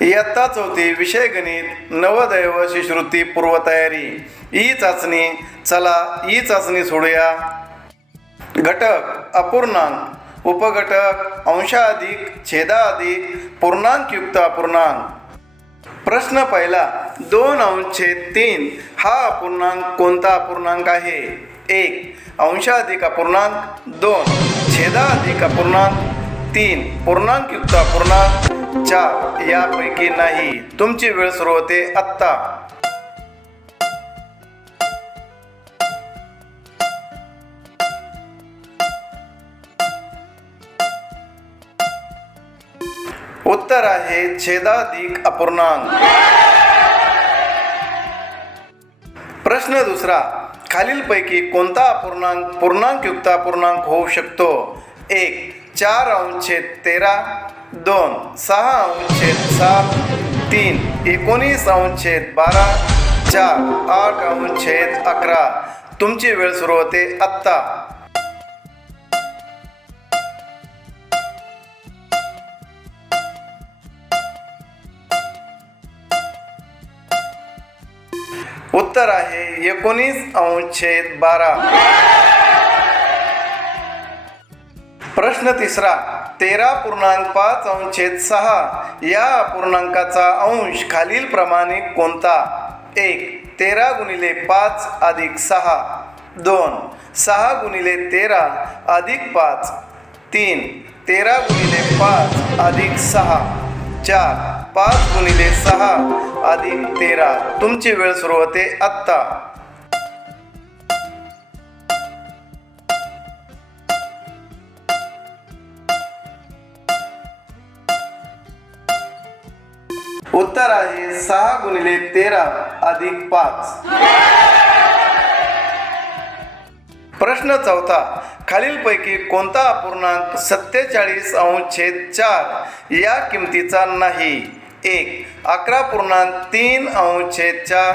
इयत्ता 4 विषय गणित नवोदय व शिष्यवृत्ती पूर्वतयारी ई चाचणी. चला ई चाचणी सोडूया. घटक अपूर्णांक, उपघटक अंशाधिक, छेदाधिक, पूर्णांकयुक्त अपूर्णांक. प्रश्न पहिला. 2/3 हा अपूर्णांक कोणता अपूर्णांक आहे? 1 अंशाधिक अपूर्णांक, 2 छेदाधिक अपूर्णांक, 3 पूर्णांकयुक्त अपूर्णांक, 4 यापैकी नाही. तुमची वेळ सुरू होते आत्ता. उत्तर आहे छेदाधिक अपूर्णांक. प्रश्न दुसरा. खालीलपैकी कोणता अपूर्णांक पूर्णांकयुक्त अपूर्णांक होऊ शकतो? 1 4/13, 2 6/7, 3 19/12, 4 8/11. तुमची वेळ सुरू होते आत्ता. उत्तर आहे 19/12. प्रश्न तिसरा. 13.5/6 या अपूर्णांकाचा अंश खालील प्रमाणे कोणता? 1 13 × 5 + 6, 2 6 × 13 + 5, 3 13 × 5 + 6, 4 5 × 6 + 13. तुमची वेळ सुरू होते आत्ता. उत्तर आहे 6 × 13 + 5. प्रश्न चौथा. खालीलपैकी कोणता अपूर्णांक 47/4 या किमतीचा नाही? 1 11.3/4,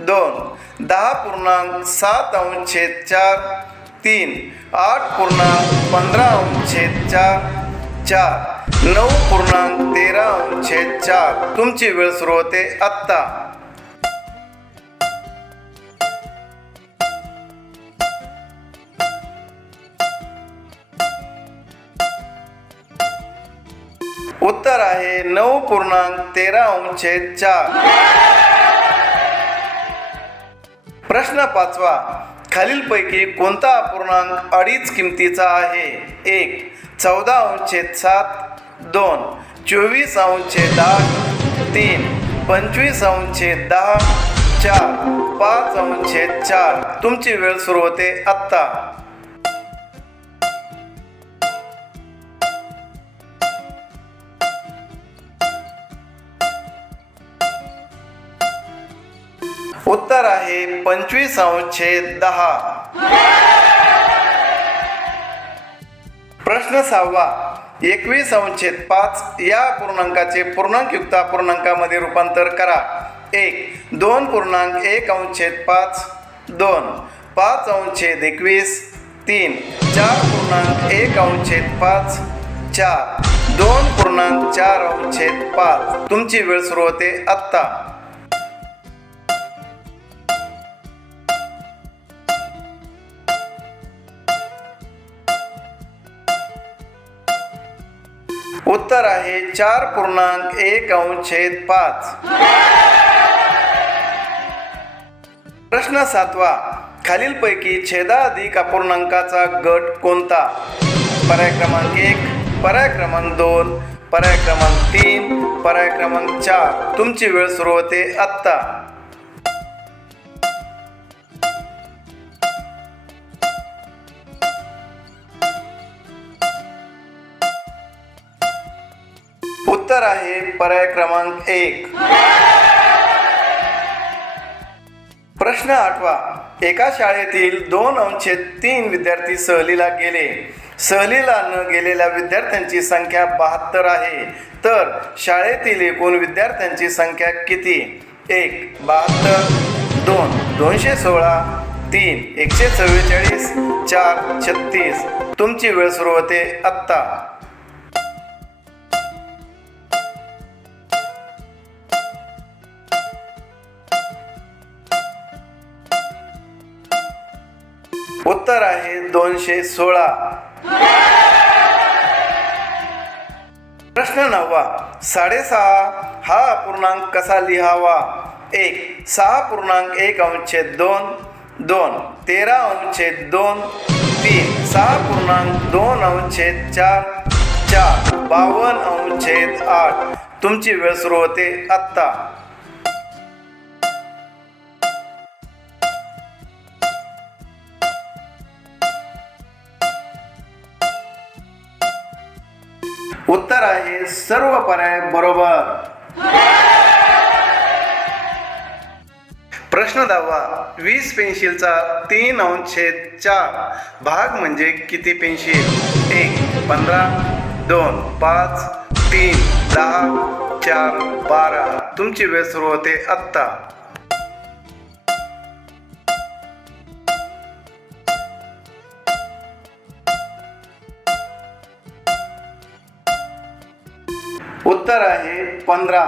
2 10.7/4, 3 8.15/4, 4 9.13/4. तुमची वेळ सुरू होते आत्ता. उत्तर आहे 9.13/4. प्रश्न पाचवा. खालीलपैकी कोणता अपूर्णांक अडीच किमतीचा आहे? 1 14/7, 2 24/8, 3 25/10, 4 5/4. तुमची वेळ सुरू होते आत्ता. उत्तर आहे 25/10. प्रश्न 6. 21/5 या अपूर्णांकाचे पूर्णांकयुक्त अपूर्णांकामध्ये रूपांतर करा. 1 2.1/5, 2 5/21, 3 4.1/5, 4 2.4/5. तुमची वेळ सुरू होते आत्ता. उत्तर आहे 4.1/5. प्रश्न 7. खालीलपैकी छेदाधिक अपूर्णांकाचा गट कोणता? पर्याय क्रमांक 1, पर्याय क्रमांक 2, पर्याय क्रमांक 3, पर्याय क्रमांक 4. तुमची वेळ सुरू होते आत्ता. उत्तर आहे पर्याय क्रमांक 1. प्रश्न 8. एका शाळेतील 2/3 विद्यार्थी सहलीला गेले. सहलीला न गेलेल्या विद्यार्थ्यांची संख्या 72 आहे. तर शाळेतील एकूण विद्यार्थ्यांची संख्या किती? 1 72, 2 216, 3 144, 4 36. तुमची वेळ सुरू होते आत्ता. उत्तर आहे 216. प्रश्न 9. 6.5 हा अपूर्णांक कसा लिहावा? 1. 6.1/2 2. 13/2 3. 6.2/4 4. 52/8. तुमची वेळ सुरू होते आत्ता. उत्तर आहे सर्व पर्याय बरोबर. प्रश्न 10. 20 पेन्सिलचा 3/4 भाग म्हणजे किती पेन्सिल? 1. 15 2. 5 3. 10 4. 12. तुमची वेळ सुरू होते आत्ता. उत्तर आहे 15.